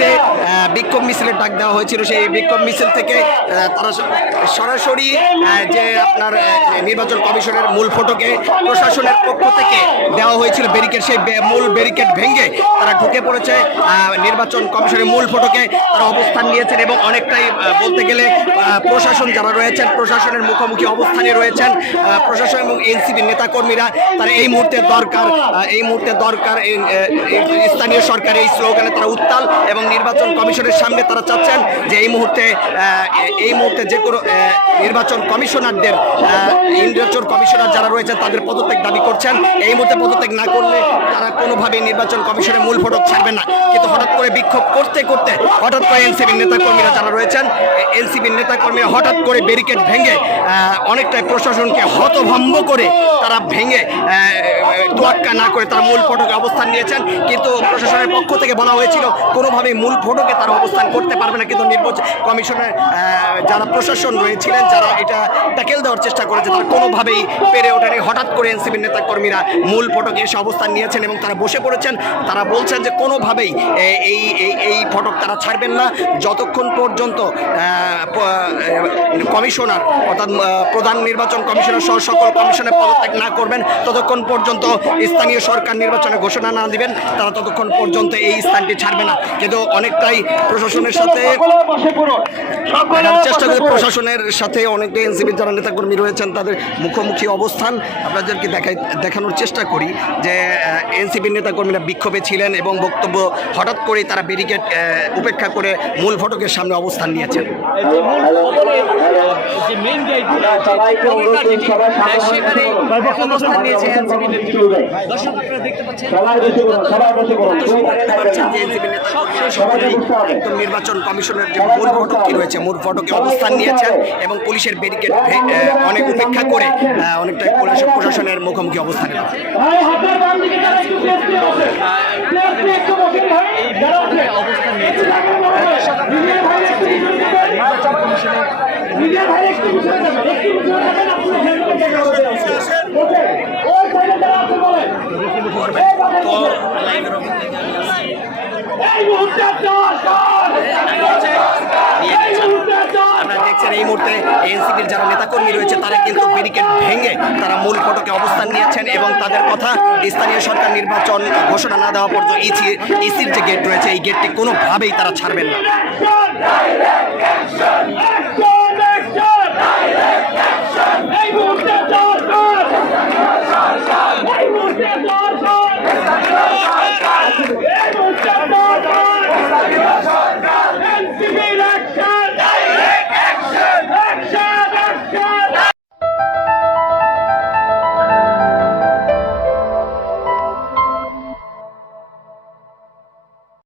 যে বিক্ষোভ মিছিলের ডাক দেওয়া হয়েছিল সেই বিক্ষোভ মিছিল থেকে তারা সরাসরি যে আপনার নির্বাচন কমিশনের মূল ফটকে প্রশাসনের পক্ষ থেকে দেওয়া হয়েছিল ব্যারিকেড, সেই মূল ব্যারিকেড ভেঙে তারা ঢুকে পড়েছে নির্বাচন কমিশনের মূল ফটকে। তারা অবস্থান নিয়েছেন এবং অনেকটাই বলতে গেলে প্রশাসন যারা রয়েছেন প্রশাসনের মুখোমুখি অবস্থানে রয়েছেন প্রশাসন এবং এনসিপির নেতাকর্মীরা। তারা এই মুহূর্তে দরকার স্থানীয় সরকার এই স্লোগানে তারা উত্তাল এবং নির্বাচন কমিশনের সামনে তারা চাচ্ছেন যে এই মুহূর্তে যে কোনো নির্বাচন কমিশনার যারা রয়েছেন তাদের পদত্যাগ দাবি করছেন। এই মুহূর্তে পদত্যাগ না করলে তারা কোনোভাবেই নির্বাচন কমিশনের মূল ফটক ছাড়বেন না। কিন্তু হঠাৎ করে বিক্ষোভ করতে হঠাৎ করে এনসিপির নেতাকর্মীরা যারা রয়েছেন হঠাৎ করে ব্যারিকেড ভেঙে অনেকটাই প্রশাসনকে হতভম্ব করে তারা ভেঙে তোয়াক্কা না করে তারা মূল ফটকে অবস্থান নিয়েছেন। কিন্তু প্রশাসনের পক্ষ থেকে বলা হয়েছিল কোনোভাবেই মূল ফটকে তারা অবস্থান করতে পারবে না। কিন্তু নির্বাচন কমিশনের যারা প্রশাসন রয়েছিলেন যারা এটা ট্যাকেল দেওয়ার চেষ্টা করেছে তারা কোনোভাবেই পেরে ওঠেনি। হঠাৎ করে এনসিপির নেতাকর্মীরা মূল ফটকে এসে অবস্থান নিয়েছেন এবং তারা বসে পড়েছেন। তারা বলছেন যে কোনোভাবেই এই ফটক তারা ছাড়বেন না যতক্ষণ পর্যন্ত কমিশনার অর্থাৎ প্রধান নির্বাচন কমিশনার সহ সকল কমিশনের পদত্যাগ না করবেন ততক্ষণ পর্যন্ত স্থানীয় সরকার নির্বাচনে ঘোষণা না দিবেন তারা ততক্ষণ পর্যন্ত এই স্থানটি ছাড়বে না। কিন্তু অনেকটাই প্রশাসনের সাথে চেষ্টা করে প্রশাসনের সাথে অনেকটাই এনসিপির যারা নেতাকর্মী রয়েছেন তাদের মুখোমুখি অবস্থান আপনাদেরকে দেখানোর চেষ্টা করি যে এনসিপির নেতাকর্মীরা বিক্ষোভে ছিলেন এবং বক্তব্য হঠাৎ করেই তারা ব্যারিকেড উপেক্ষা করে মূল ফটকের সামনে অবস্থান নিয়েছেন। নির্বাচন কমিশনের যে মূল ফটকটি রয়েছে মূল ফটকে অবস্থান নিয়েছেন এবং পুলিশের ব্যারিকেড অনেক উপেক্ষা করে অনেকটা প্রশাসনের মুখোমুখি অবস্থানে অবস্থান নিয়েছে। আপনারা দেখছেন এই মুহূর্তে এনসিপির যারা নেতাকর্মী রয়েছে তারা কিন্তু ব্যারিকেড ভেঙে তারা মূল ফটকে অবস্থান নিয়েছেন এবং তাদের কথা স্থানীয় সরকার নির্বাচন ঘোষণা না দেওয়া পর্যন্ত ইসির যে গেট রয়েছে এই গেটটি কোনোভাবেই তারা ছাড়বেন না।